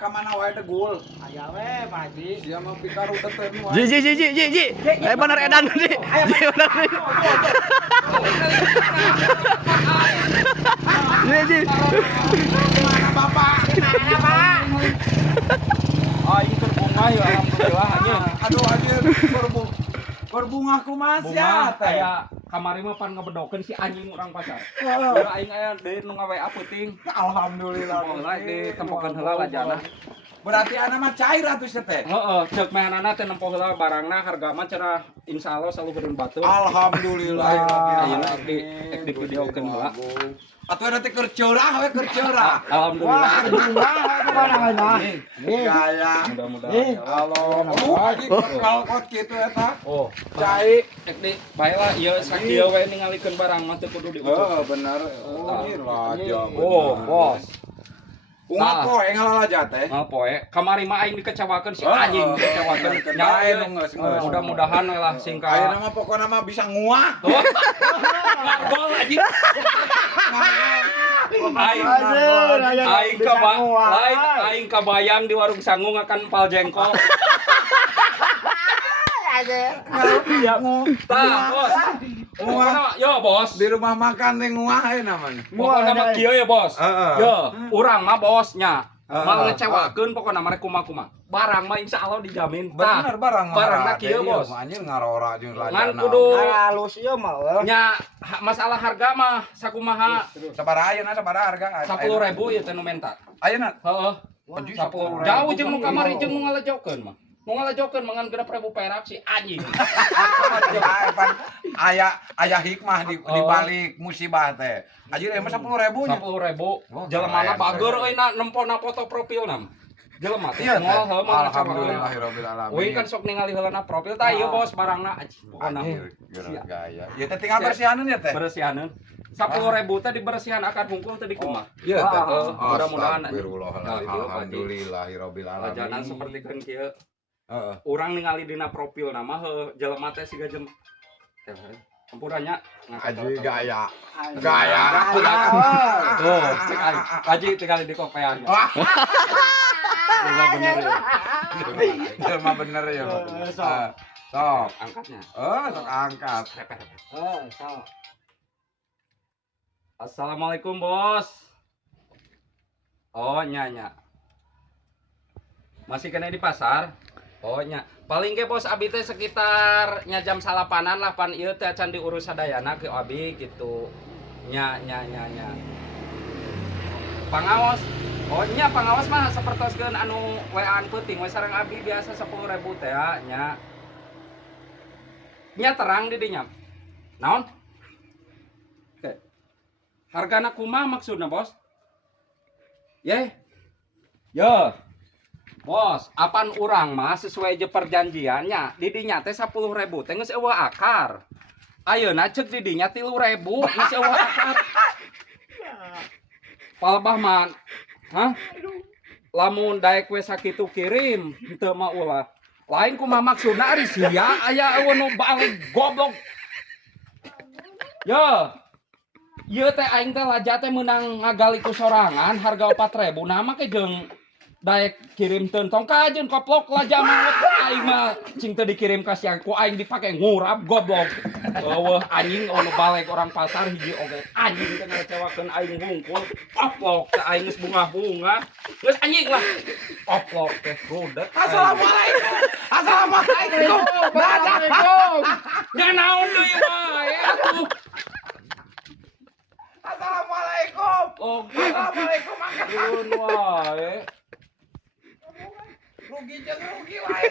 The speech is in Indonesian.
Kamana wae teh gul. Aya we, Pak Haji. Sia mah pikaru teuteun wae. Ji. Bener edan Ji. Bener. Ji. Mana Bapak? Mana, Pak? Ah, ini berbunga ya alhamdulillah aja. Aduh anjir berbunga kumaha sia Bunga teh. aya kamari mah pan ngabedokeun si anjing urang pacar. Heeh. Aing aya deui nu ngawe peuting. Alhamdulillah. Heula ditempokeun heula lajana. Berarti ana mah cair atuh sia teh. Heeh, ceuk mehanana teh nempo heula barangna harga mah cenah insyaallah selalu beureun batur. Alhamdulillah. Ayeuna di videokeun heula. Atuh nanti keur ceurah we keur ceurah. Alhamdulillah. Gaya. Mudah-mudahan. Halo. Kalau kot kitu eta. Oh, Cai. ek di baheula ieu sakieu we ningalikeun barang mah teu kudu diukur. Oh, bener. Oh, raja. Oh, bos. Unga poe ngalalaja teh. Ngapoe, kamari mah aing dikecewakeun si anjing dikecewakeun. Nyae nu geus. Mudah-mudahan lah sing ka. Ayeuna mah pokona mah bisa nguah. Ngagol anjing. Aing kabayang di warung sangu akan empal jengkol. Tah, bos. Pokona yo bos. Di rumah makan teh nguah ayeuna mah. Pokona mah kieu ya bos. Heeh. Yo, urang mah bosnya. Mal Heeh. ngecewakeun pokona mah kumaha. Barang mah insyaallah dijamin. Tah, Bener barang barangna kieu bos. Anjir ngarora jeung Ngan lajana. kudu Halus ieu mah. nya masalah harga mah sakumaha Sabaraha ayeuna sabaraha harga? 10.000 ieu teh nu menta. Ayeuna Heeh. Anjir, 10.000. 10.000. Jauh jeung nu kamari jeung nu ngalajokeun mah. Nu ngalajokeun mangan 6.000 perak si anjing. Aya hikmah di balik musibah teh. Anjir emang 10.000 nya. 10.000. Jelemana bager euy na nempona foto profilna. Jelema teh Iya teh. moal heuh mah Alhamdulillahirabbil alamin. Euy kan sok ningali heulana profil tah ieu bos barangna anjing. Pokona Anjir, gaya. Ya teh tinggal bersihaneun ya teh. beresihaneun. 10.000 teh diberesihan akad hungkul teh di kumaha. Iya teh. Mudah-mudahan Alhamdulillahirabbil alamin. lajanan sapertikeun kieu. Heeh. Urang ningali dina profil nama heuh jelema teh siga jem Campurannya Aji gaya. Gaya. tuh cek aing. Aji tinggal di kopean. Bener ya. Jelema bener ya. Sok. Angkatnya. Sok angkat. Sok. Assalamualaikum bos. Oh nya. Masih kena di pasar? Oh nya. Paling ke bos abi teh sekitar nya jam 8-an lah pan ieu teh acan diurus sadayana ke abi gitu. Nya. Pangaos. Oh nya pangaos mah sapertoskeun anu wean peuting we sareng abi biasa 10.000 teh ya nya. Nya terang di dinya. Naon? Oke. Hargana kumaha maksudna bos? Ye. Yo. Bos, apan urang mah sesuai je perjanjiannya di dinya teh 10.000 teh geus eueuh akar. Ayeuna ceuk di dinya 3.000 geus eueuh akar. Palebah man. Hah? Lamun daek we sakitu kirim teu mah ulah. Lain kumaha maksudna ari sia aya eueuh nu balik goblok. Yo. Ieu teh aing teh laja teh meunang ngagali ku sorangan harga 4.000 nah mah ke jeung daek kirim tentong kajeun koplok laja mah aing mah cing teu dikirim ka siang ku aing dipake ngurap goblok. Eueuh anjing anu balik orang pasar hiji oge anjing teh ngecewakeun aing hungkul. Koplok teh aing geus bunga-bunga. Geus anjing lah. Koplok teh rudet. Assalamualaikum. Assalamualaikum. Assalamualaikum. Ya naon deui wae atuh. Assalamualaikum. Oh, Assalamualaikum. Ulun wae. Rugi jeung rugi wae.